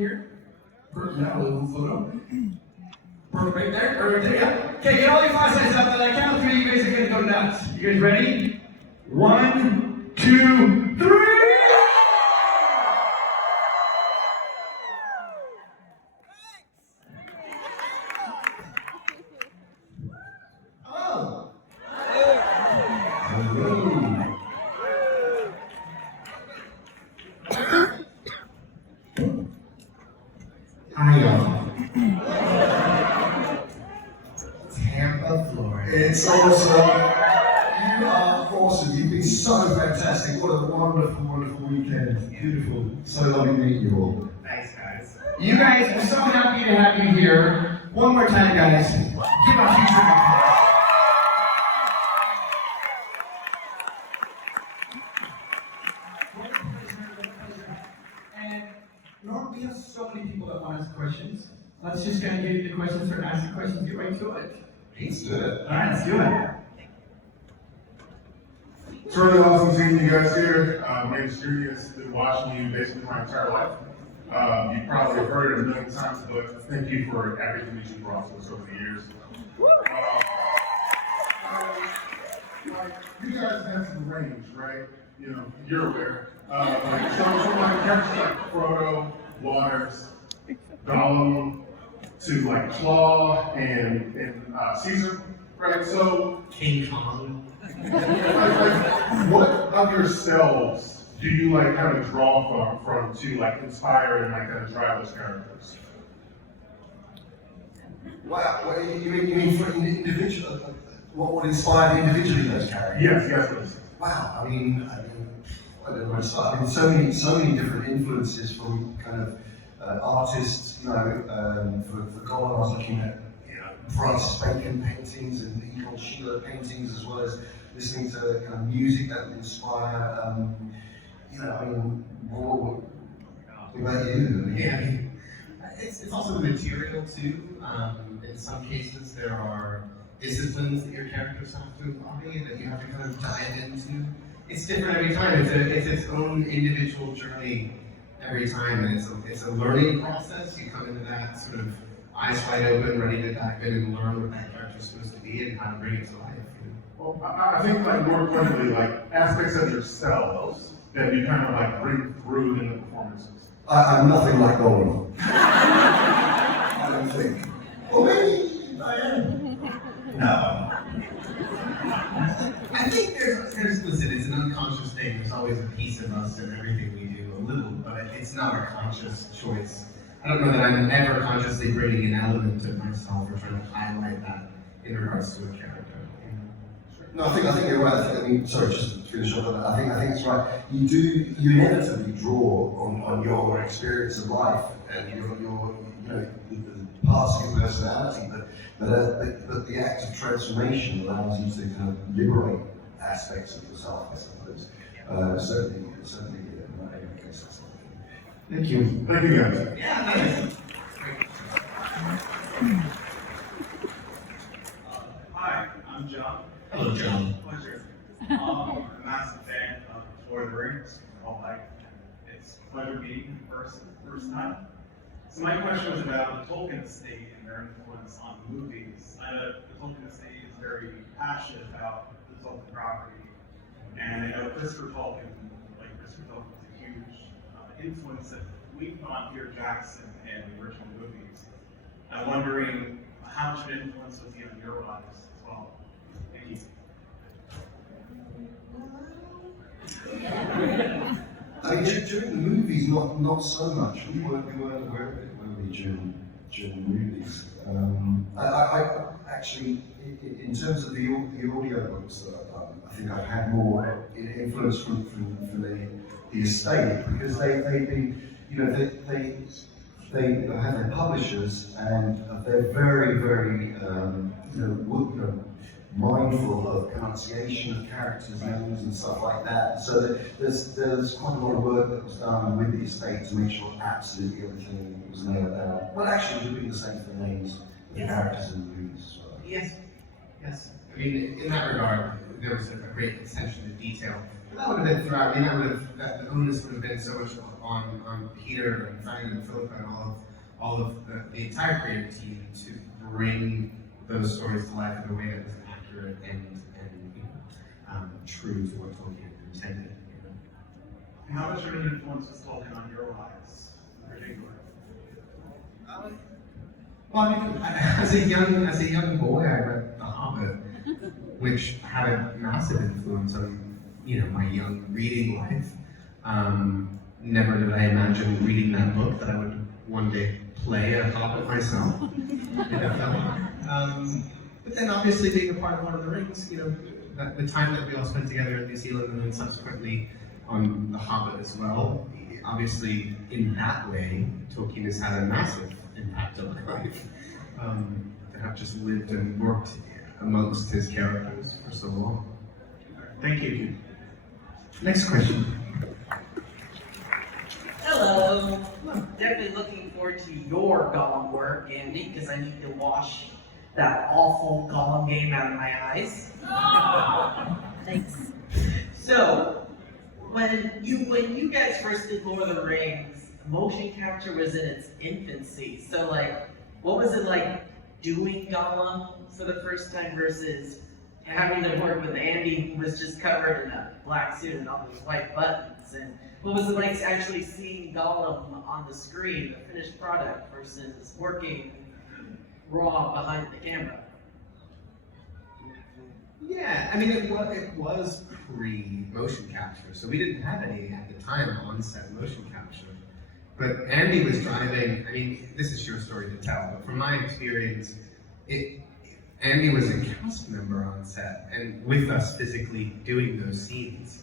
here? Yeah, a little photo. Perfect, right there, right there, yeah. Okay, get all your flashlights up, and I count of 3, you guys are gonna go nuts. You guys ready? 1, 2, 3! Hello. Hello. Hi, y'all. Tampa, Florida. It's awesome. You are awesome. You've been so fantastic. What a wonderful, wonderful weekend. Beautiful. So lovely meeting you all. Thanks, guys. You guys are so happy to have you here. One more time, guys. Give a huge round of applause. And normally we have so many people that want to ask questions. Let's just kind of give you the questions, start asking questions, get right to it. Let's do it. All right, let's do it. It's really awesome seeing you guys here. My name is Serkis. I've been watching you basically my entire life. You probably have heard it a million times, but thank you for everything that you brought to us over the years. You guys have some range, right? You know, you're aware. Like characters like Frodo, Waters, Gollum, to like Claw and Caesar, right? So King Kong. what of yourselves do you like kind of draw from to like inspire and like kind of drive those characters? Wow, well, you mean for an individual? What would inspire individually those characters? Yes, please. Wow, I mean, I don't know where to start. I mean, so many different influences from kind of artists. You know, for Gollum, I was looking at Francis Bacon paintings and Egon Schiele paintings, as well as listening to kind of music that would inspire. You know, I mean, what about you? Yeah. It's also the material too. In some cases, there are disciplines that your characters have to embody that you have to kind of dive into. It's different every time. It's its own individual journey every time, and it's a learning process. You come into that sort of eyes wide open, ready to dive in and learn what that character's supposed to be and how to bring it to life. Well, I think like more importantly, like aspects of yourselves that you kind of like bring through in the performances. I'm nothing like Gollum. I don't think. Or maybe I am. No. I think listen, it's an unconscious thing. There's always a piece of us in everything we do, a little, but it's not a conscious choice. I don't know that I'm ever consciously bringing an element of myself or trying to highlight that in regards to a character. No, I think you're right. I mean, sorry, just to finish off on that. I think it's right. You inevitably draw on your experience of life and your the parts of your personality, but the act of transformation allows you to kind of liberate aspects of yourself, I suppose. Certainly. I guess that's something. Thank you. Thank you guys. Yeah, nice. Hi, I'm John. Hello, John. Pleasure. I'm a massive fan of Lord of the Rings, all life. It's a pleasure meeting you in person, first time. So my question was about the Tolkien estate and their influence on movies. I know the Tolkien estate is very passionate about the Tolkien property, and I know Christopher Tolkien was a huge influence that we put on Peter Jackson and the original movies. I'm wondering how much of an influence was he on your lives as well? Thank you. I mean, during the movies, not so much. We weren't aware of it, were we, during the movies? I actually, in terms of the audio books that I've done, I think I've had more influence from the estate, because they have their publishers, and they're very mindful of pronunciation of characters' names and stuff like that. So there's quite a lot of work that was done with the estate to make sure absolutely everything was nailed down. Well, actually, we're doing the same for the names of the characters in the movies as well. Yes. I mean, in that regard, there was a great attention to detail. That would have been throughout. I mean, the onus would have been so much on Peter and Simon and Philippa and all of the entire creative team to bring those stories to life in a way that was accurate and true to what Tolkien intended. And how much of an influence was Tolkien on your lives in particular? Well, I mean, as a young boy, I read The Hobbit, which had a massive influence on my young reading life. Never did I imagine reading that book that I would one day play a Hobbit myself in a film. But then, obviously, being a part of Lord of the Rings, the time that we all spent together in New Zealand, and then subsequently on The Hobbit as well. Obviously, in that way, Tolkien has had a massive impact on my life. To have just lived and worked amongst his characters for so long. Thank you. Next question. Hello. Definitely looking forward to your Gollum work, Andy, because I need to wash that awful Gollum game out of my eyes. Thanks. So, when you guys first did Lord of the Rings, motion capture was in its infancy. So, what was it like doing Gollum for the first time versus having to work with Andy, who was just covered in a black suit and all those white buttons? And what was it like actually seeing Gollum on the screen, the finished product, versus working raw behind the camera? Yeah, I mean, it was pre-motion capture, so we didn't have any at the time on-set motion capture. But Andy was driving. I mean, this is your story to tell, but from my experience, Andy was a cast member on set and with us physically doing those scenes.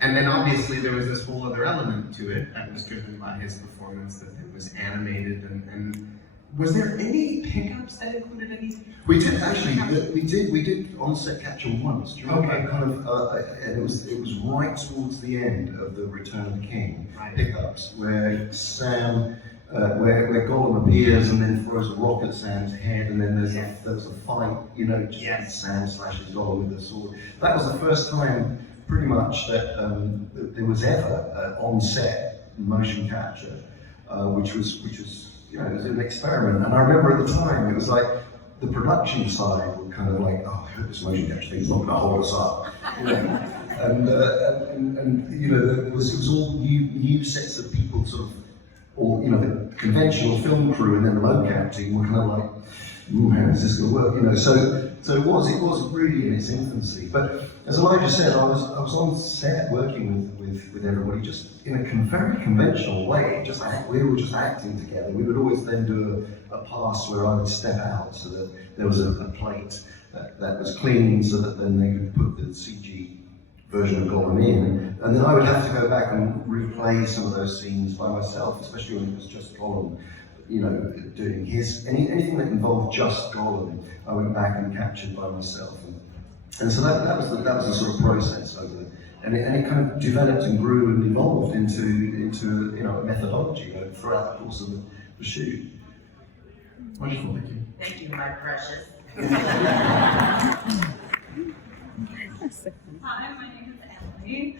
And then obviously there was this whole other element to it that was driven by his performance, that it was animated. And was there any pickups that included any? We did actually. We did on-set capture once. Do you remember Okay. that kind of? And it was right towards the end of the Return of the King pickups, where Sam, where Gollum appears and then throws a rock at Sam's head, and then there's a fight. Just Sam slashes Gollum with a sword. That was the first time, pretty much, that there was ever on-set motion capture, which was. It was an experiment, and I remember at the time it was like the production side were kind of like, "Oh, I hope this motion capture thing's not going to hold us up," and it was all new sets of people, sort of, or the conventional film crew, and then the mocap team were kind of like, "Ooh, how is this going to work?" So it was really in its infancy. But as Elijah said, I was on set working with everybody, just in a very conventional way. We were just acting together. We would always then do a pass where I would step out so that there was a plate that was clean, so that then they could put the CG version of Gollum in, and then I would have to go back and replay some of those scenes by myself, especially when it was just Gollum. Doing anything that involved just Gollum, I went back and captured by myself, and so that was the sort of process over there, and it kind of developed and grew and evolved into a methodology throughout the course of the shoot. Wonderful, thank you. Thank you, my precious. Hi, my name is Emily.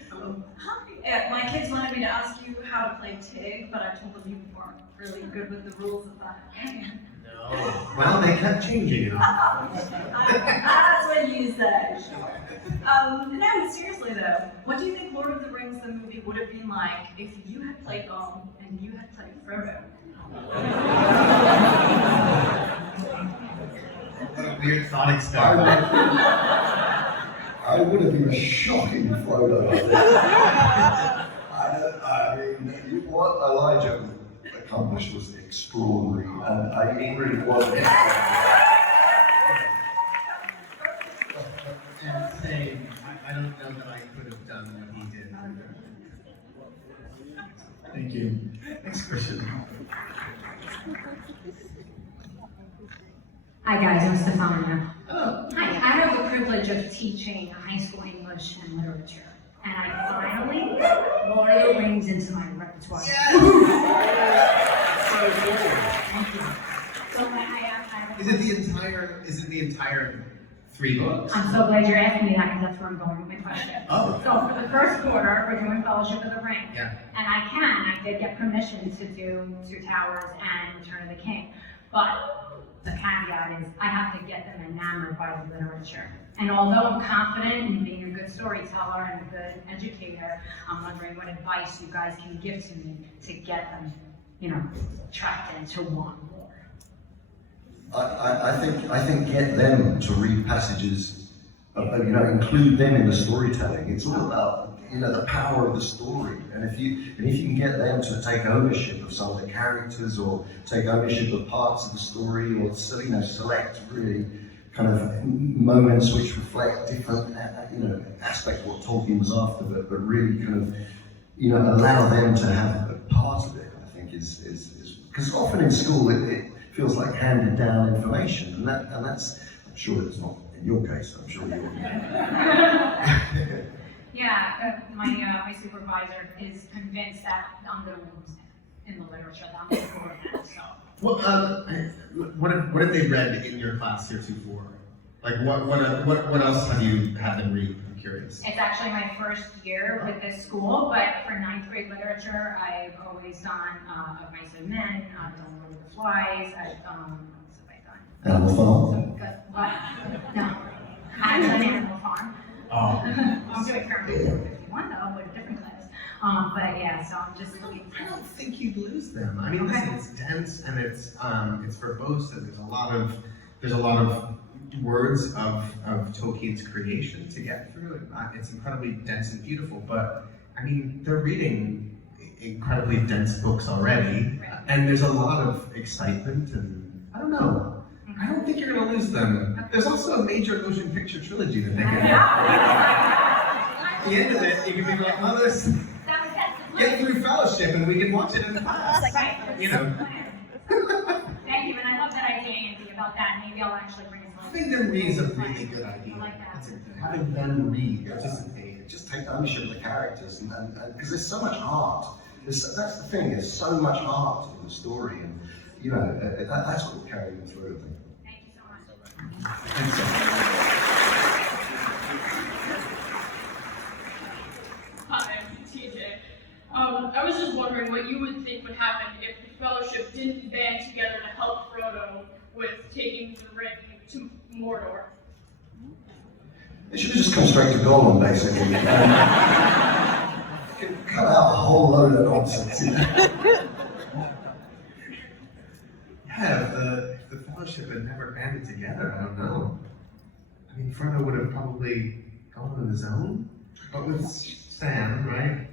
Hi. My kids wanted me to ask you how to play Tig, but I told them you weren't really good with the rules of that game. No. Well, they kept changing it. That's what you said. No, seriously though, what do you think Lord of the Rings, the movie, would have been like if you had played Gollum and you had played Frodo? What a weird thought experiment. I would have been a shocking Frodo. I mean, what Elijah accomplished was extraordinary, and I really was. And saying, I don't know that I could have done what he did. Thank you. Next question. Hi guys, I'm Stefania. Hello. Hi, I have the privilege of teaching high school English and literature, and I finally got Lord of the Rings into my repertoire. Yes! So cool. Thank you. So I Is it the entire 3 books? I'm so glad you're asking me that, because that's where I'm going with my question. Oh. So for the first quarter, we're doing Fellowship of the Ring. Yeah. And I did get permission to do Two Towers and Return of the King. But the caveat is, I have to get them enamored by the literature. And although I'm confident in being a good storyteller and a good educator, I'm wondering what advice you guys can give to me to get them, attracted to want more. I think get them to read passages, include them in the storytelling. It's all about, the power of the story. And if you can get them to take ownership of some of the characters, or take ownership of parts of the story, or select really kind of moments which reflect different, aspects of what Tolkien was after, but really kind of, allow them to have a part of it, I think is because often in school it feels like handed down information, and that's, I'm sure it's not in your case, I'm sure you're. Yeah, my supervisor is convinced that I'm going to lose him in the literature, that I'm going to score him, so. What have they read in your class heretofore? Like what else have you had them read? I'm curious. It's actually my first year with this school, but for 9th grade literature, I've always done Of Mice and Men, I've done Lord of the Flies, I've done, what else have I done? Animal Farm? What? No, I haven't done Animal Farm. Oh. I'm doing Fairfield 51 though, with a different class. But yeah, so I'm just looking. I don't think you'd lose them. I mean, listen, it's dense and it's verbose, and there's a lot of words of Tolkien's creation to get through. It's incredibly dense and beautiful, but I mean, they're reading incredibly dense books already, and there's a lot of excitement, and I don't know. I don't think you're going to lose them. There's also a major motion picture trilogy that they can have. At the end of it, you can be like, oh, let's get through Fellowship and we can watch it in the class. Thank you, and I love that idea, Andy, about that. Maybe I'll actually bring it. Having them read is a really good idea. I like that. Having them read, participate. Just take ownership of the characters, and because there's so much heart. That's the thing. There's so much heart in the story, and that's what will carry them through. Thank you so much. Hi, I'm TJ. I was just wondering what you would think would happen if the Fellowship didn't band together to help Frodo with taking the ring to Mordor. They should have just come straight to Gollum, basically. Cut out a whole load of nonsense. Yeah, if the Fellowship had never banded together, I don't know. I mean, Frodo would have probably gone on his own, but with Sam, right?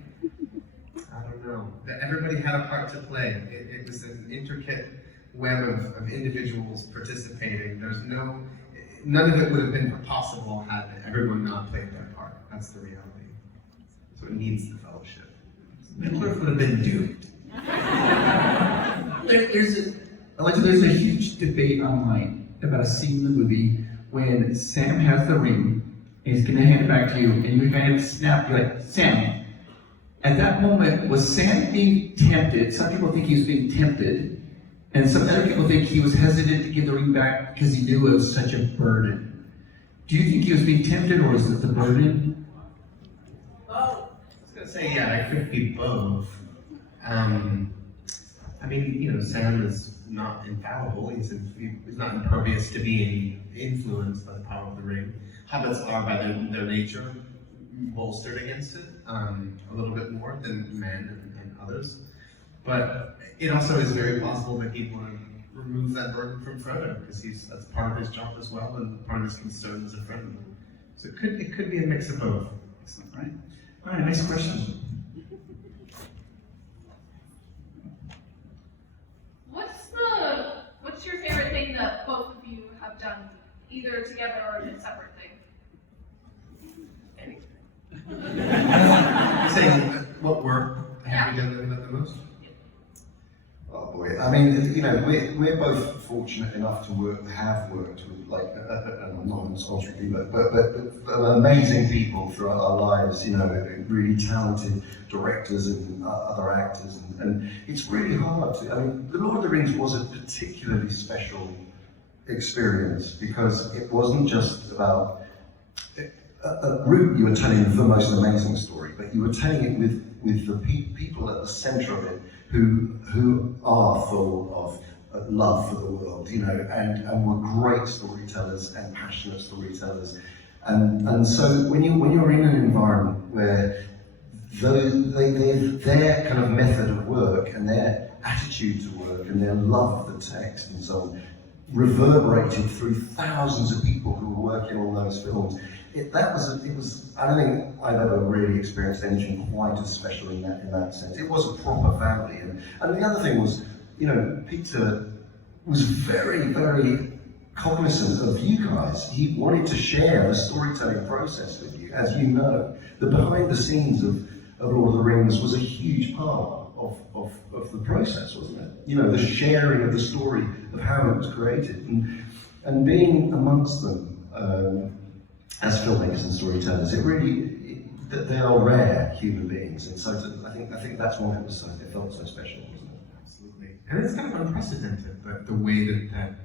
I don't know. Everybody had a part to play. It was an intricate web of individuals participating. None of it would have been possible had everyone not played their part. That's the reality. So it needs the Fellowship. Middle-earth would have been doomed. There's a huge debate online about a scene in the movie when Sam has the ring and he's gonna hand it back to you, and you kind of snap, you're like, Sam. At that moment, was Sam being tempted? Some people think he was being tempted, and some other people think he was hesitant to give the ring back because he knew it was such a burden. Do you think he was being tempted, or was it the burden? I was gonna say, yeah, it could be both. I mean, Sam is not infallible. He's not impervious to being influenced by the power of the ring. Hobbits are, by their nature, bolstered against it a little bit more than men and others. But it also is very possible that he'd want to remove that burden from Frodo, because that's part of his job as well, and part of his concern as a friend of him. So it could be a mix of both. Excellent, right? All right, next question. What's your favorite thing that both of you have done, either together or as a separate thing? You're saying what work have we done the most? Oh boy, I mean, we're both fortunate enough to have worked with, like, not sponsorship, but amazing people throughout our lives, really talented directors and other actors, and it's really hard to, I mean, The Lord of the Rings was a particularly special experience because it wasn't just about at root you were telling the most amazing story, but you were telling it with the people at the centre of it who are full of love for the world, you know, and were great storytellers and passionate storytellers. And so when you're in an environment where their kind of method of work and their attitude to work and their love of the text and so on reverberated through thousands of people who were working on those films. It was I don't think I've ever really experienced anything quite as special in that sense. It was a proper family, and the other thing was, you know, Peter was very, very cognizant of you guys. He wanted to share the storytelling process with you. As you know, the behind the scenes of Lord of the Rings was a huge part of the process, wasn't it? You know, the sharing of the story of how it was created, and being amongst them as filmmakers and storytellers. They are rare human beings, and so I think that's why it felt so special, wasn't it? Absolutely, and it's kind of unprecedented the way that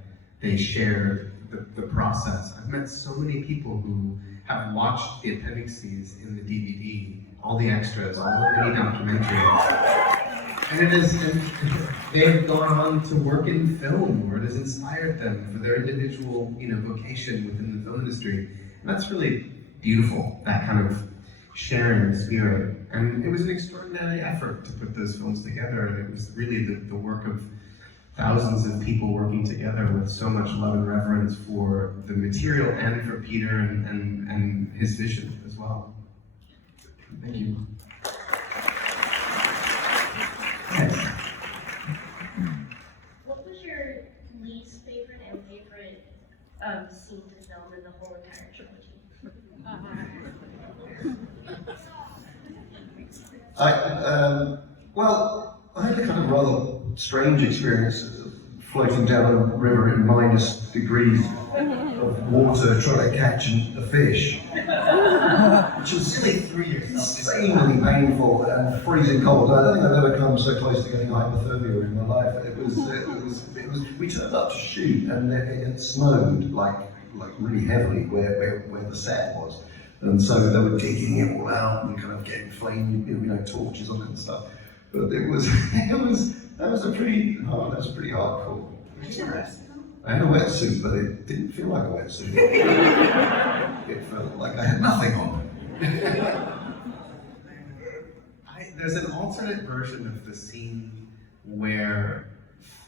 they shared the process. I've met so many people who have watched the appendices in the DVD, all the extras, all the mini documentaries. And they've gone on to work in film, or it has inspired them for their individual, you know, vocation within the film industry. And that's really beautiful, that kind of sharing spirit. And it was an extraordinary effort to put those films together, and it was really the work of thousands of people working together with so much love and reverence for the material and for Peter and his vision as well. Thank you. Yes. What was your least favorite and favorite scene to film in the whole entire trilogy? Well, I had a kind of rather strange experience of floating down a river in minus degrees of water trying to catch a fish, which was Really 3 years. insanely painful and freezing cold. I don't think I've ever come so close to getting hypothermia in my life. It was. We turned up to shoot, and it snowed like really heavily where the set was, and so they were digging it all out and kind of getting flame, you know, torches on it and stuff. But that was a pretty hard call. I had a wetsuit, but it didn't feel like a wetsuit. It felt like I had nothing on. There's an alternate version of the scene where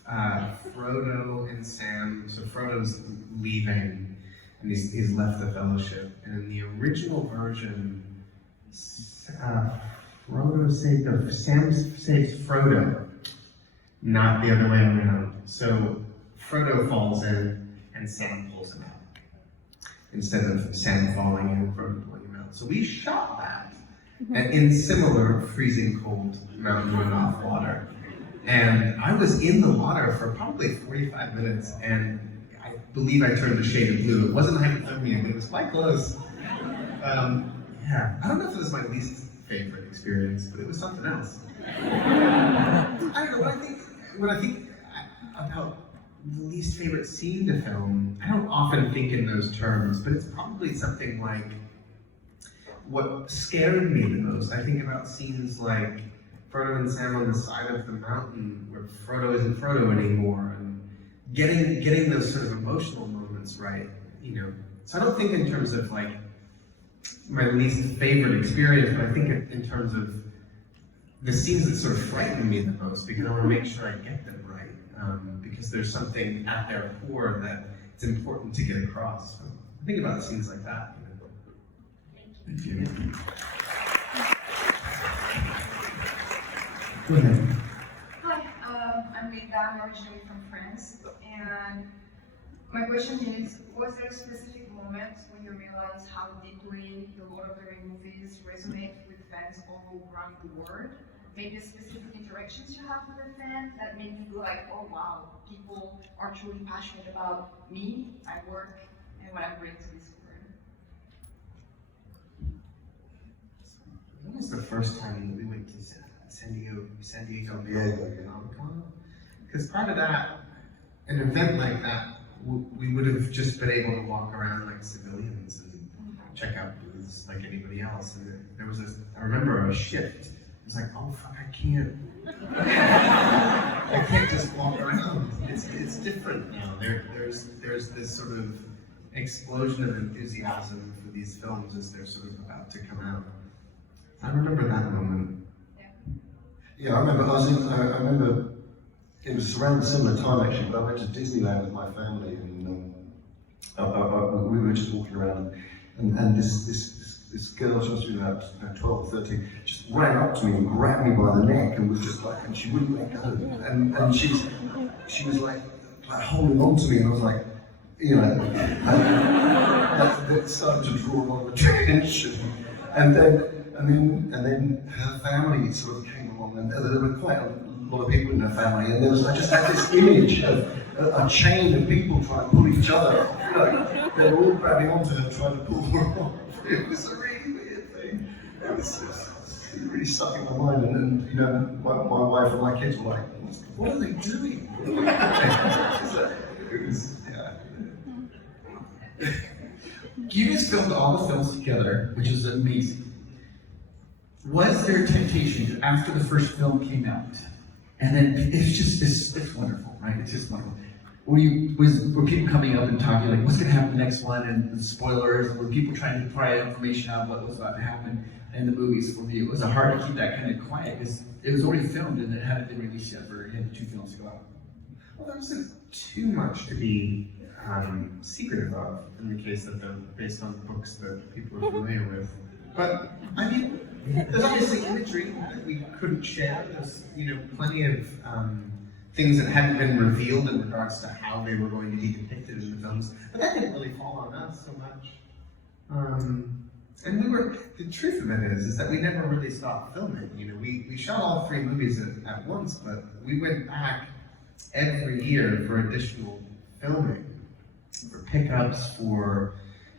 Frodo and Sam, so Frodo's leaving and he's left the Fellowship, and in the original version, Sam saves Frodo, not the other way around. So Frodo falls in and Sam pulls him out, instead of Sam falling in and Frodo pulling him out. So we shot that in similar freezing cold mountain runoff water. And I was in the water for probably 45 minutes, and I believe I turned a shade of blue. It wasn't hypothermia, but it was quite close. Yeah, I don't know if it was my least favorite experience, but it was something else. I don't know, when I think about the least favorite scene to film, I don't often think in those terms, but it's probably something like what scared me the most. I think about scenes like Frodo and Sam on the side of the mountain where Frodo isn't Frodo anymore, and getting those sort of emotional moments right, you know. So I don't think in terms of like my least favorite experience, but I think in terms of the scenes that sort of frighten me the most, because I want to make sure I get them right, because there's something at their core that it's important to get across. So I think about scenes like that. Thank you. Thank you. Go ahead. Hi, I'm Linda. I'm originally from France, and my question is, was there a specific moment when you realized how deeply the Lord of the Rings movies resonate with fans all around the world? Maybe specific interactions you have with the fans that made you go like, oh wow, people are truly passionate about me, my work, and what I bring to this world. When was the first time we went to San Diego ComicCon? Because part of that, an event like that we would have just been able to walk around like civilians and check out booths like anybody else. And there was I remember a shift. It was like, oh fuck, I can't just walk around. It's different now. There's this sort of explosion of enthusiasm for these films as they're sort of about to come out. I remember that moment. Yeah, I remember it was around a similar time actually, but I went to Disneyland with my family and we were just walking around and this girl, she must be about 12 or 13, just ran up to me and grabbed me by the neck and was just like, and she wouldn't let go. And she was like holding on to me and I was like, you know, that started to draw a lot of attention. And then her family sort of came along, and there were quite a lot of people in her family, and I just had this image of a chain of people trying to pull each other. You know, they were all grabbing onto her, trying to pull her off. It was a really weird thing. It really stuck in my mind, and you know, my wife and my kids were like, "What are they doing?" It was, yeah. You guys filmed all the films together, which is amazing. Was there a temptation after the first film came out, and then it's wonderful, right? It's just wonderful. Were people coming up and talking like, what's going to happen next one, and the spoilers? Were people trying to pry information out of what was about to happen in the movies for you? Was it hard to keep that kind of quiet because it was already filmed and it hadn't been released yet for the 2 films to go out? Well, there wasn't too much to be secretive of in the case that they're based on books that people are familiar with. But I mean, there's obviously imagery that we couldn't share. There's plenty of things that hadn't been revealed in regards to how they were going to be depicted in the films. But that didn't really fall on us so much. And the truth of it is that we never really stopped filming. We shot all 3 movies at once, but we went back every year for additional filming, for pickups, for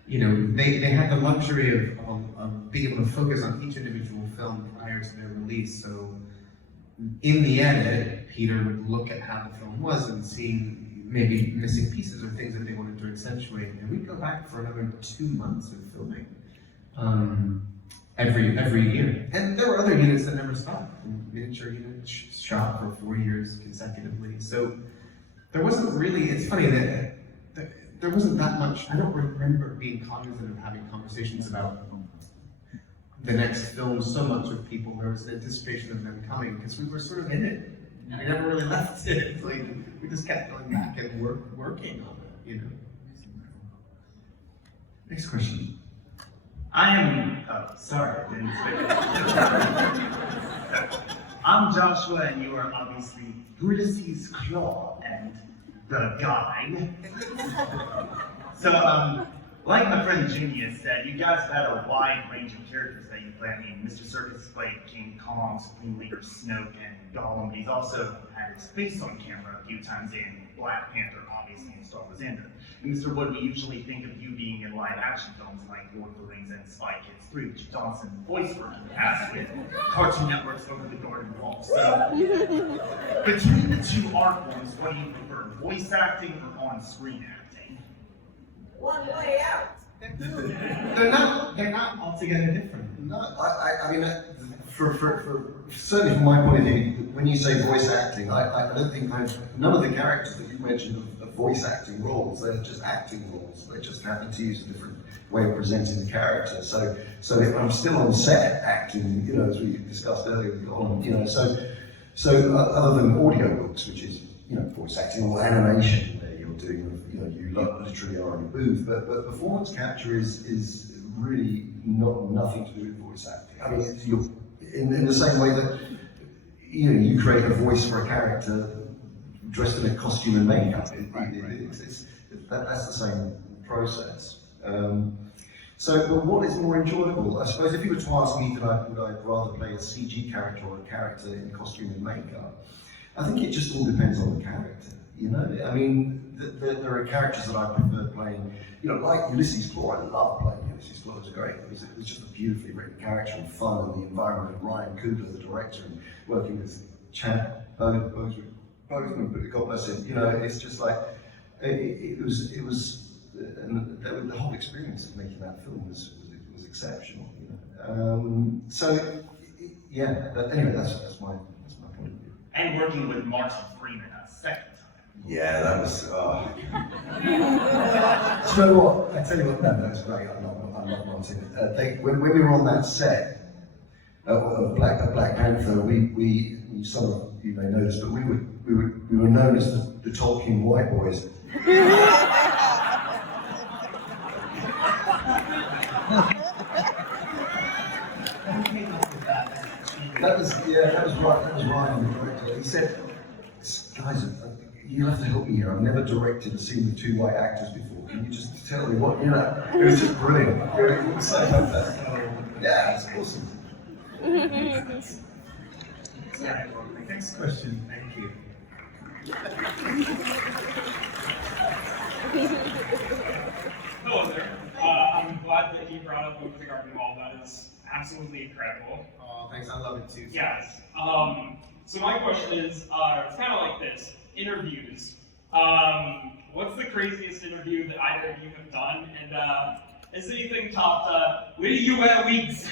they had the luxury of being able to focus on each individual film prior to their release. So in the edit, Peter would look at how the film was and see maybe missing pieces or things that they wanted to accentuate, and we'd go back for another 2 months of filming every year. And there were other units that never stopped. Miniature units shot for 4 years consecutively. So there wasn't really. It's funny that. There wasn't that much. I don't remember being cognizant of having conversations about the next film so much with people. There was an anticipation of them coming because we were sort of in it. We never really left it. Like we just kept going back and working on it. Next question. I am. Sorry, I didn't expect it. I'm Joshua, and you are obviously Ulysses Claw and the guy. So, like my friend Jimmy has said, you guys have had a wide range of characters that you play. I mean, Mr. Serkis played King Kong, Supreme Leader Snoke, and Gollum, but he's also had his face on camera a few times in Black Panther, obviously, and Star Wars Andor. And Mr. Wood, we usually think of you being in live-action films like Lord of the Rings and Spy Kids 3, which Johnson voiced for in the past with Cartoon Network's Over the Garden Wall. So, between the 2 art forms, what do you prefer, voice acting or on-screen acting? One way out. They're not altogether different. No, I mean, for certainly from my point of view, when you say voice acting, I don't think none of the characters that you mentioned are voice acting roles. They're just acting roles. They just happen to use a different way of presenting the character. So if I'm still on set acting, as we discussed earlier with Gollum, so other than audiobooks, which is voice acting or animation, you're doing, you literally are in a booth, but performance capture is really nothing to do with voice acting. I mean, you're in the same way that you create a voice for a character dressed in a costume and makeup. That's the same process. But what is more enjoyable? I suppose if you were to ask me, would I rather play a CG character or a character in costume and makeup? I think it just all depends on the character. I mean, there are characters that I prefer playing. Like Ulysses Claw. I love playing Ulysses Claw. It was great. It was just a beautifully written character and fun, and the environment of Ryan Coogler, the director, and working with Chad Boseman, God bless him. It's just like and the whole experience of making that film was exceptional. Yeah. But anyway, that's my point of view. And working with Martin Freeman a second time. Yeah, that was. Oh. Do you know what? I tell you what. No, that was great. I love Martin. When we were on that set of Black Panther, we some of you may know this, but we were known as the Tolkien white boys. That was Ryan, the director. He said, "Guys, you'll have to help me here. I've never directed a scene with two white actors before. Can you just tell me what, It was just brilliant. It was so fantastic. Yeah, it's awesome." Next question, thank you. Hello there. I'm glad that you brought up Luke the Garden Wall. That is absolutely incredible. Oh, thanks. I love it too. Yes. So my question is, it's kind of like this: interviews. What's the craziest interview that either of you have done? And has anything topped? Will you wear wigs?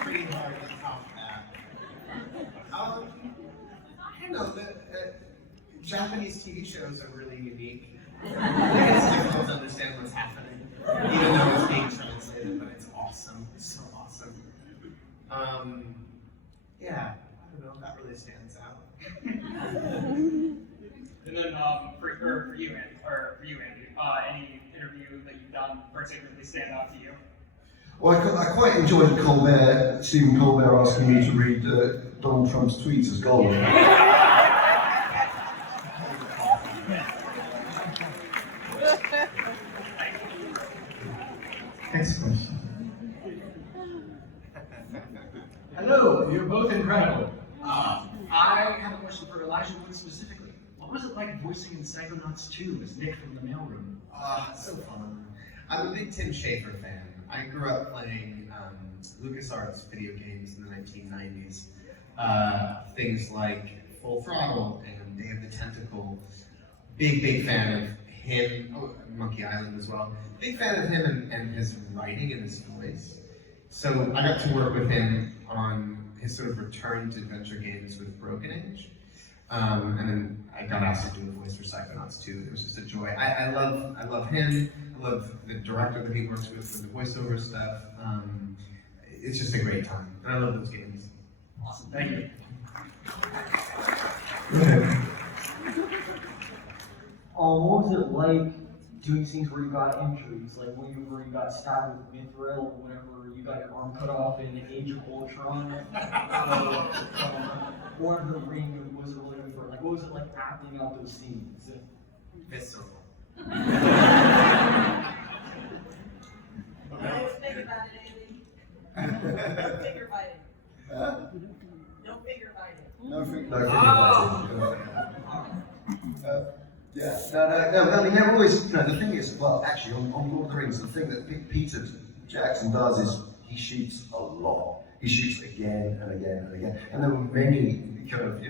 Pretty hard to top that. I don't know. Japanese TV shows are really unique. It's difficult to understand what's happening, even though it's being translated, but it's awesome. It's so awesome. Yeah, I don't know, that really stands out. And then for you, Andy, any interview that you've done particularly stand out to you? Well, I quite enjoyed Stephen Colbert asking me to read Donald Trump's tweets as gold. Next question. Hello, you're both incredible. I have a question for Elijah Wood specifically. What was it like voicing in Psychonauts 2 as Nick from the mailroom? So fun. I'm a big Tim Schafer fan. I grew up playing LucasArts video games in the 1990s. Things like Full Throttle and Day of the Tentacle. Big fan of him. Oh, Monkey Island as well. Big fan of him and his writing and his voice. So I got to work with him on his sort of return to adventure games with Broken Age. And then I got asked to do a voice for Psychonauts 2. It was just a joy. I love him. I love the director that he works with for the voiceover stuff. It's just a great time. And I love those games. Awesome, thank you. What was it like doing scenes where you got injuries, like where you got stabbed with mithril, or whenever you got your arm cut off in Age of Ultron, or the ring was really for? Like, what was it like acting out those scenes? Visceral. Don't think about it, Andy. Don't figure fight it. Don't figure fight it. No figure yeah, no, I mean, they're always, the thing is, well, actually, on Lord of the Rings, the thing that Peter Jackson does is he shoots a lot. He shoots again and again and again. And there were many kind of,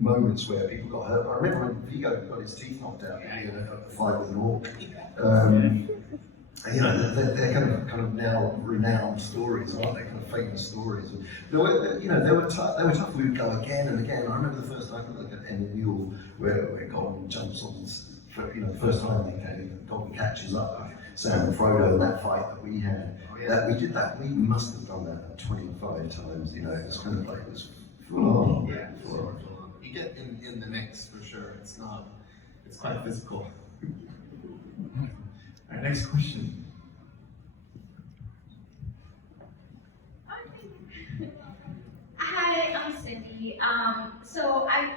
moments where people got hurt. I remember when Vigo got his teeth knocked out in a fight with an orc. They're kind of now renowned stories, aren't they? Kind of famous stories. They were tough. We would go again and again. I remember the first time I looked at End of Mule, where Gollum jumps on, the first time Gollum catches up with Sam and Frodo in that fight that we had. That we did that. We must have done that 25 times. It's kind of like it was full on. Yeah, full on. You get in the mix for sure. It's quite physical. Our next question. Hi, I'm Cindy. So I'm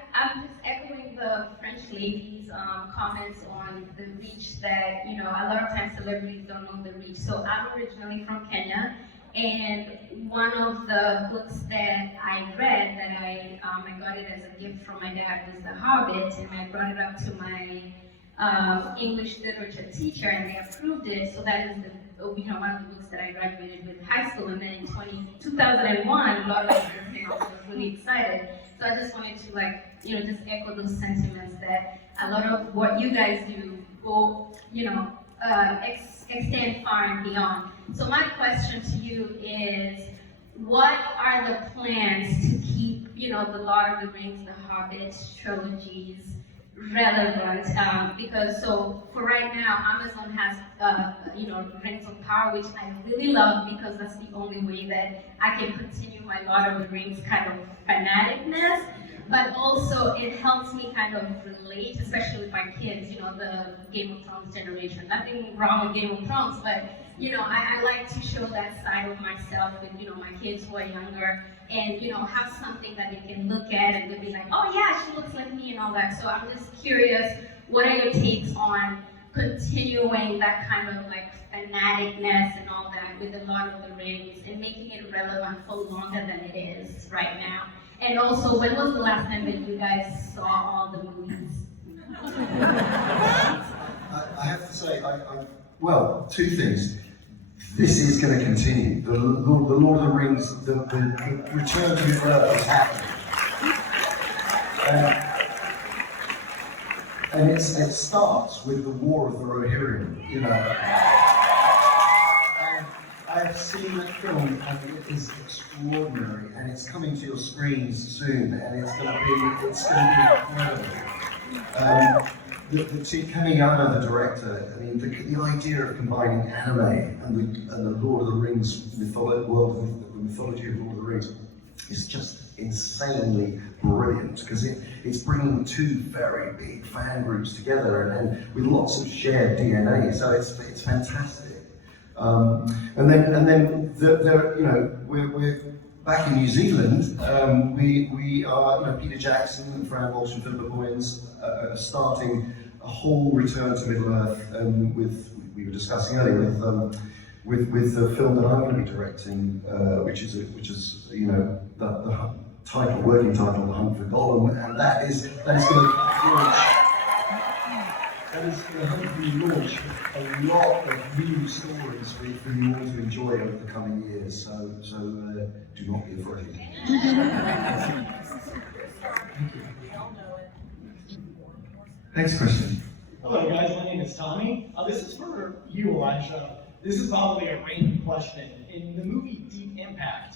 just echoing the French lady's comments on the reach that, a lot of times celebrities don't know the reach. So I'm originally from Kenya, and one of the books that I read that I got it as a gift from my dad was The Hobbit, and I brought it up to my English literature teacher, and they approved it. So that is one of the books that I graduated with in high school. And then in 2001, Lord of the Rings came out, so I was really excited. So I just wanted to just echo those sentiments that a lot of what you guys do go, extend far and beyond. So my question to you is, what are the plans to keep, the Lord of the Rings, the Hobbit trilogies relevant? Because for right now, Amazon has, Rings of Power, which I really love because that's the only way that I can continue my Lord of the Rings kind of fanaticness. But also it helps me kind of relate, especially with my kids, the Game of Thrones generation. Nothing wrong with Game of Thrones, but I like to show that side of myself with, my kids who are younger, and, have something that they can look at and they'll be like, oh yeah, she looks like me and all that. So I'm just curious, what are your takes on continuing that kind of fanaticness and all that with the Lord of the Rings and making it relevant for longer than it is right now? And also, when was the last time that you guys saw all the movies? I have to say, well, two things. This is going to continue. The Lord of the Rings, the return to Middle-earth is happening. And it starts with the War of the Rohirrim, I have seen the film and it is extraordinary, and it's coming to your screens soon, and it's going to be incredible. The Kamiyama, the director, I mean, the idea of combining anime and the Lord of the Rings world, the mythology of Lord of the Rings, is just insanely brilliant, because it's bringing two very big fan groups together and with lots of shared DNA. So it's fantastic. And then we're back in New Zealand. We are, Peter Jackson and Fran Walsh and Philippa Boyens are starting a whole return to Middle Earth we were discussing earlier with the film that I'm going to be directing, which is the working title, The Hunt for Gollum, and that is going to launch. That is going to hopefully launch a lot of new stories for you all to enjoy over the coming years. So do not be afraid. Next question. Hello guys, my name is Tommy. This is for you, Elijah. This is probably a random question. In the movie Deep Impact,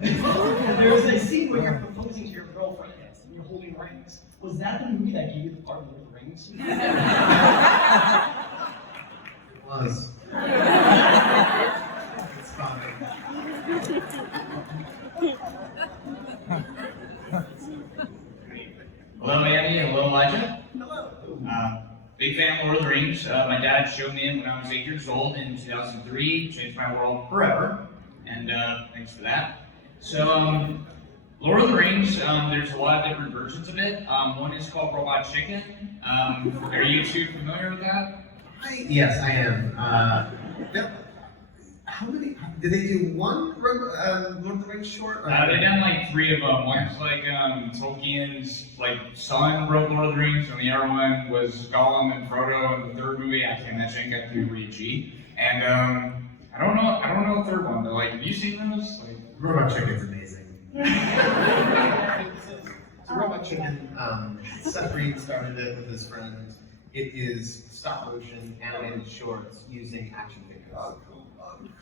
there's a scene where you're proposing to your girlfriend and you're holding rings. Was that the movie that gave you the part of the rings? It was. It's fine. Hello, Andy, and hello, Elijah. Hello. Big fan of Lord of the Rings. My dad showed me it when I was 8 years old in 2003. Changed my world forever, and thanks for that. So, Lord of the Rings, there's a lot of different versions of it. One is called Robot Chicken. Are you two familiar with that? Yes, I am. Yep. How many? Did they do one Lord of the Rings short? They've done like 3 of them. One's Tolkien's son wrote Lord of the Rings, and the other one was Gollum and Frodo, and the third movie I can't mention got through Rigi. And I don't know the third one, but have you seen those? Robot Chicken's amazing. So Robot Chicken, Seth Reed started it with his friend. It is stop motion animated shorts using action figures.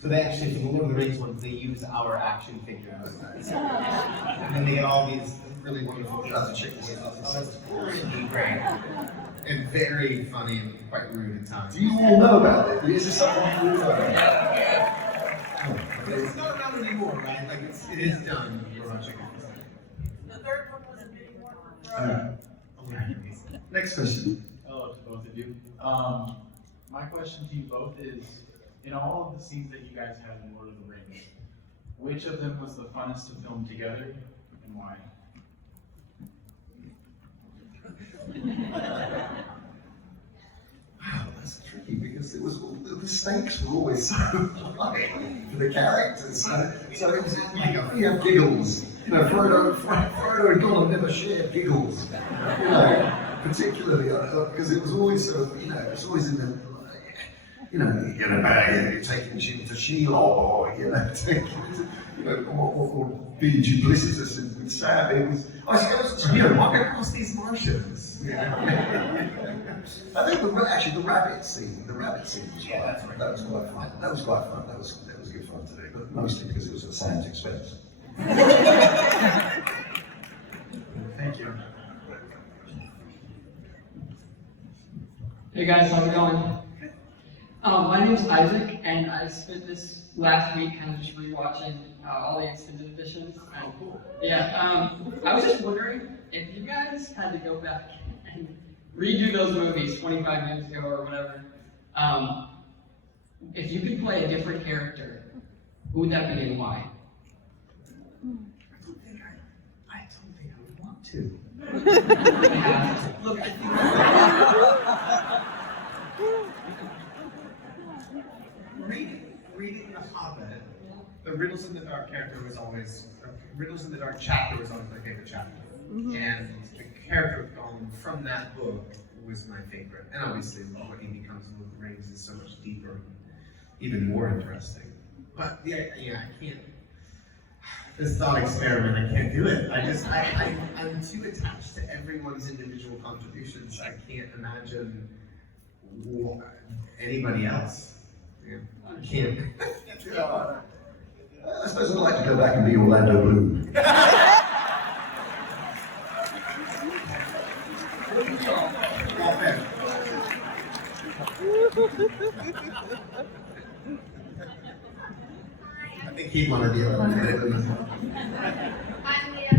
So they actually, for the Lord of the Rings ones, they use our action figures. And then they get all these really wonderful shots. It's really great. And very funny and quite rude at times. Do you all know about it? Is this something you all know about? It's not around anymore, right? It is done. The third one was a bit more. Next question. Hello to both of you. My question to you both is, in all of the scenes that you guys had in Lord of the Rings, which of them was the funnest to film together, and why? Wow, that's tricky because the stakes were always so high for the characters. So it was you have giggles. Frodo and Gollum never shared giggles. particularly because it was always sort of, it's always in the, you get a bag, you're taking shit to Sheila, or, taking, or being duplicitous and sad. It was, I suppose, walking across these Martians. I think the rabbit scene was quite, that was quite fun. That was quite fun. That was good fun to do, but mostly because it was at Sam's expense. Thank you. Hey guys, how's it going? My name's Isaac, and I spent this last week kind of just rewatching all the extended editions. Oh, cool. Yeah, I was just wondering if you guys had to go back and redo those movies 25 years ago or whatever, if you could play a different character, who would that be and why? I don't think I would want to. Look, reading The Hobbit, the Riddles in the Dark character was always, Riddles in the Dark chapter was always my favorite chapter. And the character of Gollum from that book was my favorite. And obviously, what he becomes in Lord of the Rings is so much deeper, even more interesting. But yeah, I can't. This thought experiment, I can't do it. I'm too attached to everyone's individual contributions. I can't imagine anybody else. Yeah, I can't. I suppose I'd like to go back and be Orlando Bloom. I think he'd want to be Orlando. I'm Leah.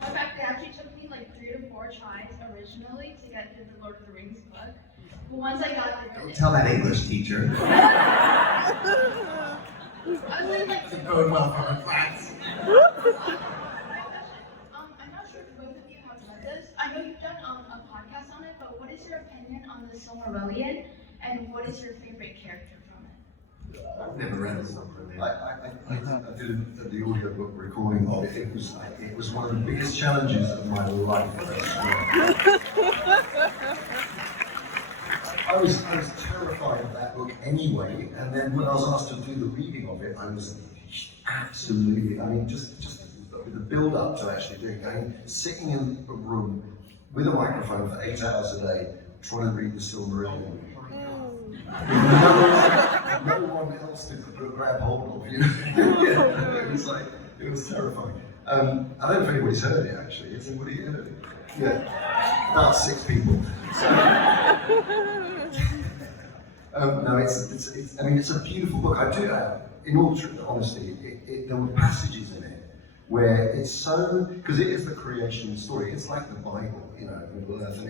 In fact, it actually took me like 3 to 4 tries originally to get through the Lord of the Rings book. But once I got through Don't it, tell that English teacher. I was in like, It's going well for our class. I'm not sure if both of you have read this. I know you've done a podcast on it, but what is your opinion on the Silmarillion, and what is your favorite character from it? I've never read this one. I did the audiobook recording of it. It was one of the biggest challenges of my life. I was terrified of that book anyway, and then when I was asked to do the reading of it, I was absolutely, just with the build up to actually doing it, sitting in a room with a microphone for 8 hours a day, trying to read the Silmarillion. No one else to grab hold of, it was terrifying. I don't know if anybody's heard it actually. Has anybody heard it? Yeah, about 6 people. So, no, it's a beautiful book. I do, in all truth, honesty, there were passages in it where it's so, because it is the creation story. It's like the Bible, Middle Earth, and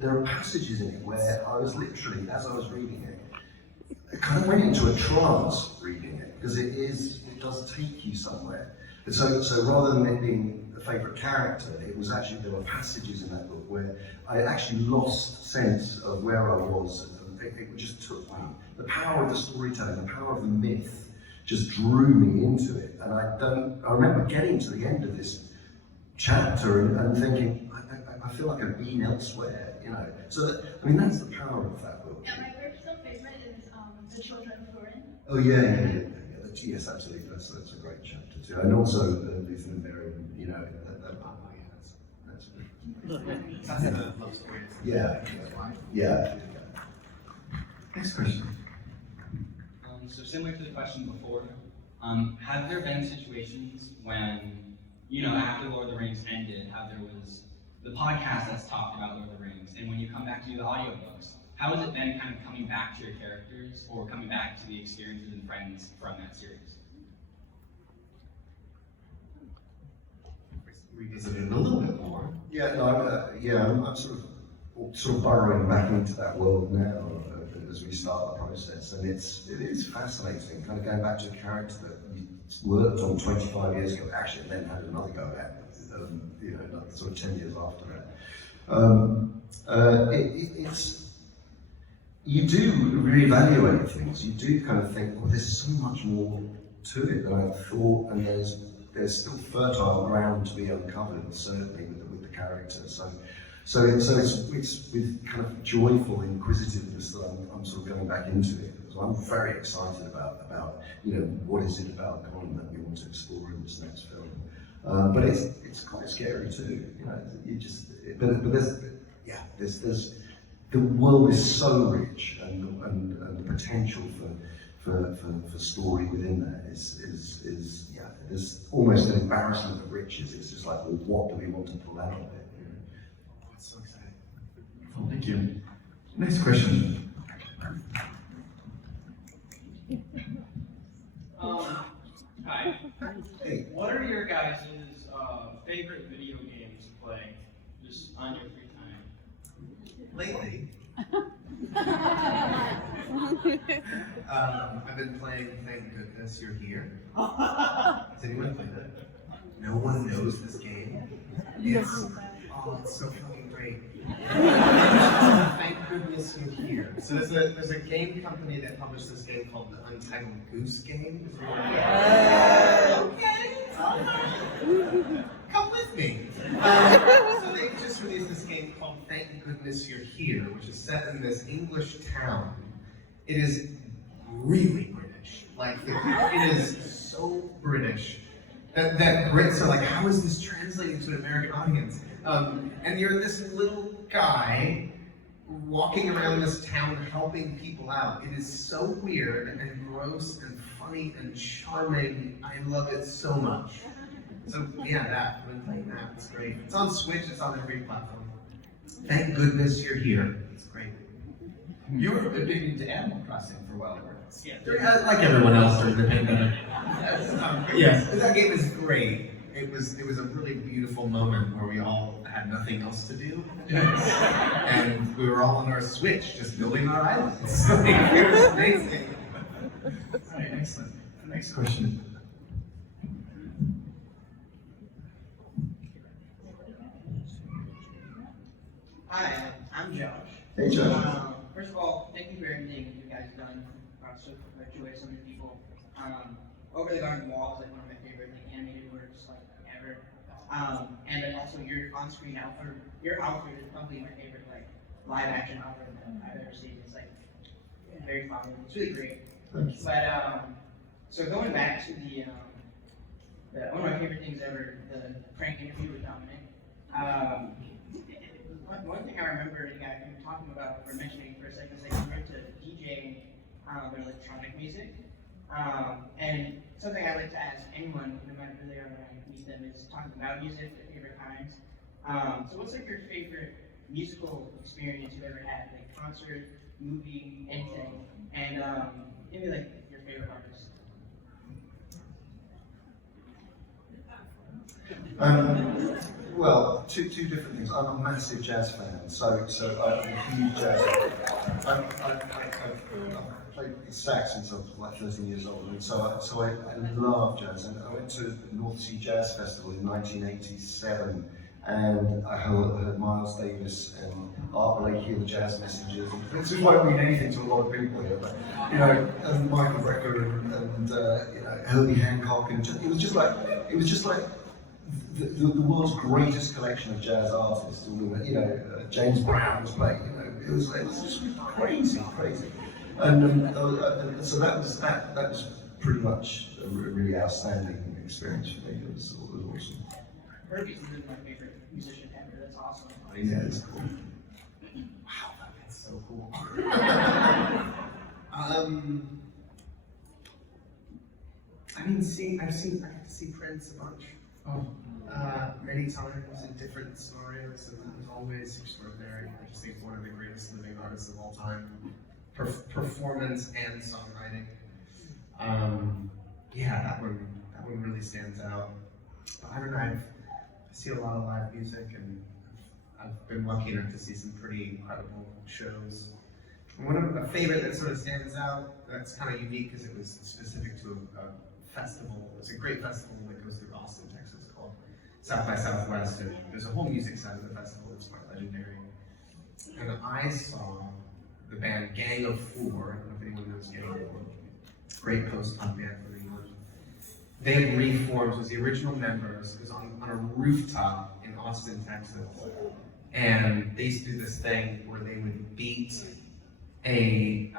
there are passages in it where I was literally, as I was reading it, I kind of went into a trance reading it, because it does take you somewhere. And so rather than it being a favourite character, it was actually, there were passages in that book where I actually lost sense of where I was, and it just took me. The power of the storytelling, the power of the myth, just drew me into it. And I remember getting to the end of this chapter and thinking, I feel like I've been elsewhere, So that's the power of that book. Yeah, my personal favorite is The Children of Thorin. Oh yeah. Yes, absolutely. That's a great chapter too, and also Luther and Mary. That's a love story. Yeah. Next question. So similar to the question before, have there been situations when, after Lord of the Rings ended, how there was the podcast that's talked about Lord of the Rings, and when you come back to do the audiobooks, how has it been kind of coming back to your characters or coming back to the experiences and friends from that series? Revisit it a little bit more. Yeah, no, I'm sort of burrowing back into that world now as we start the process, and it is fascinating, kind of going back to a character that you worked on 25 years ago, actually, and then had another go at, sort of 10 years after that. You do reevaluate things. You do kind of think, well, there's so much more to it than I thought, and there's there's still fertile ground to be uncovered, certainly with the character. So it's with kind of joyful inquisitiveness that I'm sort of going back into it. So I'm very excited about what is it about Gollum that we want to explore in this next film. But it's quite scary too. But there's the world is so rich, and the potential for story within that is there's almost an embarrassment of riches. It's just like, well, what do we want to pull out of it? Oh, it's so exciting. Well, thank you. Next question. Hi. Hey. What are your guys' favorite video games to play, just on your free time? Lately, I've been playing Thank Goodness You're Here. Has anyone played it? No one knows this game. It's so fucking great. Thank Goodness You're Here. So there's a game company that published this game called the Untitled Goose Game. Okay. Come with me. So they just released this game called Thank Goodness You're Here, which is set in this English town. It is really British. Like, it is so British that Brits are like, how is this translating to an American audience? And you're this little guy walking around this town helping people out. It is so weird and gross and funny and charming. I love it so much. So yeah, I've been playing that. It's great. It's on Switch. It's on every platform. Thank goodness you're here. It's great. You were big into Animal Crossing for a while, right? Yeah, like everyone else during the pandemic. Yes, that game is great. It was a really beautiful moment where we all had nothing else to do, and we were all on our Switch just building our islands. It was amazing. All right, excellent. Next question. Hi, I'm Josh. Hey, Josh. First of all, thank you for everything you guys have done. So joy so many people. Over the Garden Wall is like one of my favorite animated works ever. And then also your on-screen outfit. Your outfit is probably my favorite live action outfit that I've ever seen. It's very fun. It's really great. Thanks. But so going back to the one of my favorite things ever, the prank interview with Dominic. One thing I remember you guys were talking about or mentioning for a second is you went to DJing electronic music. And something I like to ask anyone, no matter who they are when I meet them, is talking about music, their favorite kinds. So what's your favorite musical experience you've ever had, concert, movie, anything, and maybe your favorite artist? Well, two different things. I'm a massive jazz fan, so I'm a huge jazz fan. I've played sax since I was 13 years old, and so I love jazz. And I went to the North Sea Jazz Festival in 1987, and I heard Miles Davis and Art Blakey and the Jazz Messengers. This won't mean anything to a lot of people here, but and Michael Brecker and Herbie Hancock, and it was just like the world's greatest collection of jazz artists. James Brown was playing. It was just crazy. And so that was pretty much a really outstanding experience for me. It was awesome. Herbie's really my favorite musician ever. That's awesome. Yeah, it's cool. Wow, that's so cool. I got to see Prince a bunch. Many times in different scenarios, and that was always extraordinary. I just think one of the greatest living artists of all time. Performance and songwriting. That one really stands out. I don't know, I see a lot of live music, and I've been lucky enough to see some pretty incredible shows. And one of a favorite that sort of stands out, that's kind of unique because it was specific to a festival. It's a great festival that goes through Austin, Texas, called South by Southwest, and there's a whole music side of the festival that's quite legendary. And I saw the band Gang of Four. I don't know if anyone knows Gang of Four. Great post-punk band from England. they had reformed, it was the original members, it was on a rooftop in Austin, Texas. And they used to do this thing where they would beat a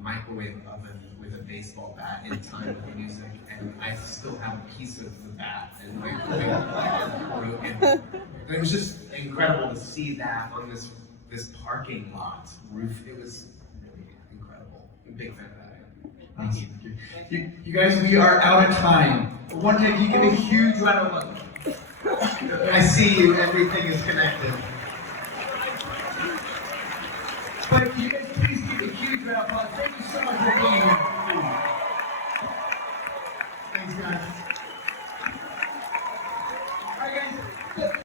microwave oven with a baseball bat in time with the music, and I still have a piece of the bat and broken. It was just incredible to see that on this parking lot roof. It was really incredible. I'm a big fan of that. Thank you. You guys, we are out of time. One time, you give a huge round of applause. I see you. Everything is connected. But you guys, please give a huge round of applause.